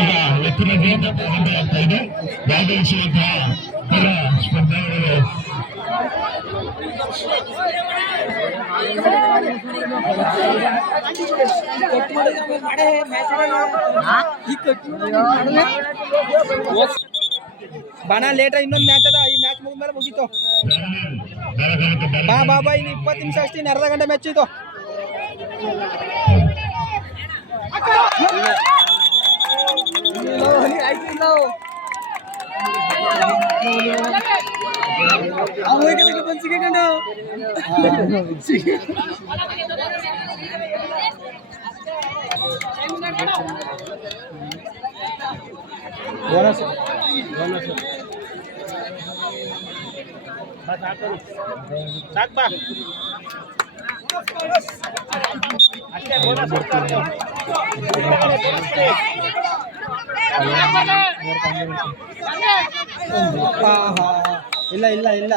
ಈಗ ಎತ್ತಿನ ವೇಗ ಆಗ್ತಾ ಇದೆ. ಭಾಗವಹಿಸುವಂತಹ ಕೆಲ ಸ್ಪರ್ಧಾಳುಗಳು ಬಣ ಲೇಟ್ ಇನ್ನೊಂದು ಮ್ಯಾಚ್ ಅದ. ಈ ಮ್ಯಾಚ್ ಮುಗಿದ್ಮೇಲೆ ಮುಗೀತು. ಬಾ ಬಾಬಾ ಇನ್ನು 20 ನಿಮಿಷ ಅಷ್ಟೇ, ಇನ್ನು ಅರ್ಧ ಗಂಟೆ ಮ್ಯಾಚ್ ಇದು. ಬೋನಸ್ ಸಾಕ್ ಬಾ ಅಷ್ಟೇ. ಬೋನಸ್ ಇಲ್ಲ ಇಲ್ಲ ಇಲ್ಲ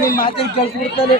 ನಿಮ್ಮ ಮಾತಿನ ಕಳ್ಸಿಬಿಡ್ತಾರೆ.